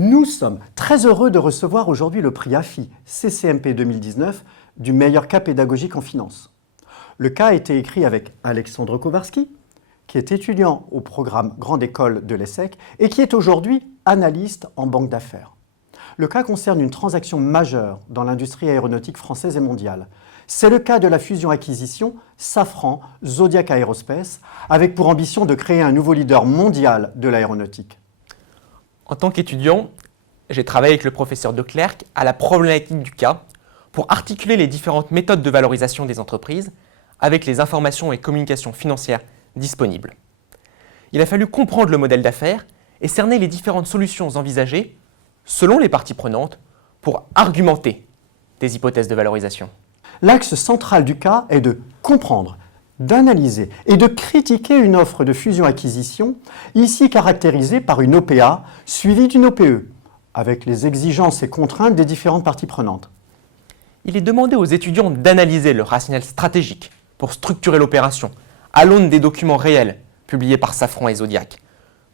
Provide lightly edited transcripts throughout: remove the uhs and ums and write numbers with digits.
Nous sommes très heureux de recevoir aujourd'hui le prix AFI CCMP 2019 du meilleur cas pédagogique en finance. Le cas a été écrit avec Alexandre Kowarski, qui est étudiant au programme Grande École de l'ESSEC et qui est aujourd'hui analyste en banque d'affaires. Le cas concerne une transaction majeure dans l'industrie aéronautique française et mondiale. C'est le cas de la fusion-acquisition Safran Zodiac Aerospace, avec pour ambition de créer un nouveau leader mondial de l'aéronautique. En tant qu'étudiant, j'ai travaillé avec le professeur Declercq à la problématique du cas pour articuler les différentes méthodes de valorisation des entreprises avec les informations et communications financières disponibles. Il a fallu comprendre le modèle d'affaires et cerner les différentes solutions envisagées selon les parties prenantes pour argumenter des hypothèses de valorisation. L'axe central du cas est de comprendre, d'analyser et de critiquer une offre de fusion-acquisition, ici caractérisée par une OPA suivie d'une OPE, avec les exigences et contraintes des différentes parties prenantes. Il est demandé aux étudiants d'analyser le rationnel stratégique pour structurer l'opération à l'aune des documents réels publiés par Safran et Zodiac,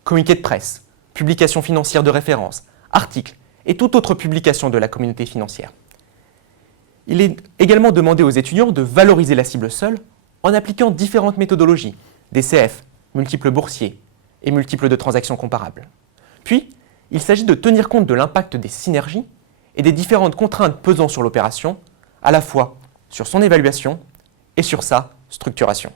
communiqués de presse, publications financières de référence, articles et toute autre publication de la communauté financière. Il est également demandé aux étudiants de valoriser la cible seule en appliquant différentes méthodologies, DCF, multiples boursiers et multiples de transactions comparables. Puis, il s'agit de tenir compte de l'impact des synergies et des différentes contraintes pesant sur l'opération, à la fois sur son évaluation et sur sa structuration.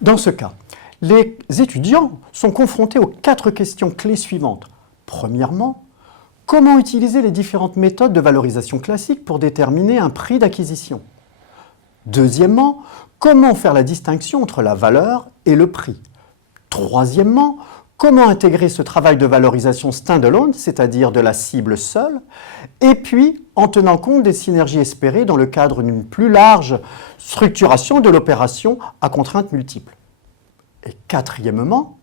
Dans ce cas, les étudiants sont confrontés aux 4 questions clés suivantes. Premièrement, comment utiliser les différentes méthodes de valorisation classiques pour déterminer un prix d'acquisition? Deuxièmement, comment faire la distinction entre la valeur et le prix? Troisièmement, comment intégrer ce travail de valorisation standalone, c'est-à-dire de la cible seule, et puis en tenant compte des synergies espérées dans le cadre d'une plus large structuration de l'opération à contraintes multiples. Et quatrièmement,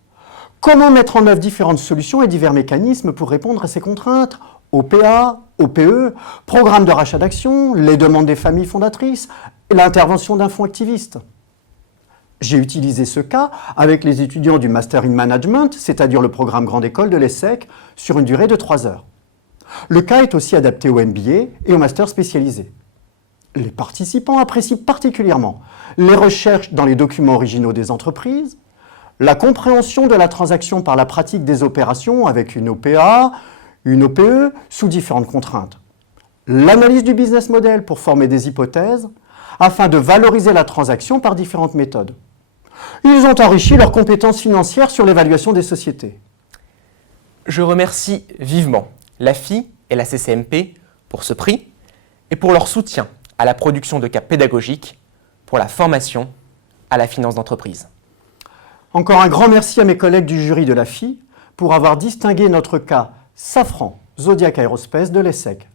comment mettre en œuvre différentes solutions et divers mécanismes pour répondre à ces contraintes? OPA, OPE, programme de rachat d'actions, les demandes des familles fondatrices, et l'intervention d'un fonds activiste. J'ai utilisé ce cas avec les étudiants du Master in Management, c'est-à-dire le programme Grande École de l'ESSEC, sur une durée de 3 heures. Le cas est aussi adapté au MBA et au Master spécialisé. Les participants apprécient particulièrement les recherches dans les documents originaux des entreprises, la compréhension de la transaction par la pratique des opérations avec une OPA, une OPE sous différentes contraintes, l'analyse du business model pour former des hypothèses afin de valoriser la transaction par différentes méthodes. Ils ont enrichi leurs compétences financières sur l'évaluation des sociétés. Je remercie vivement l'AFI et la CCMP pour ce prix et pour leur soutien à la production de cas pédagogiques pour la formation à la finance d'entreprise. Encore un grand merci à mes collègues du jury de l'AFI pour avoir distingué notre cas Safran Zodiac Aerospace de l'ESSEC.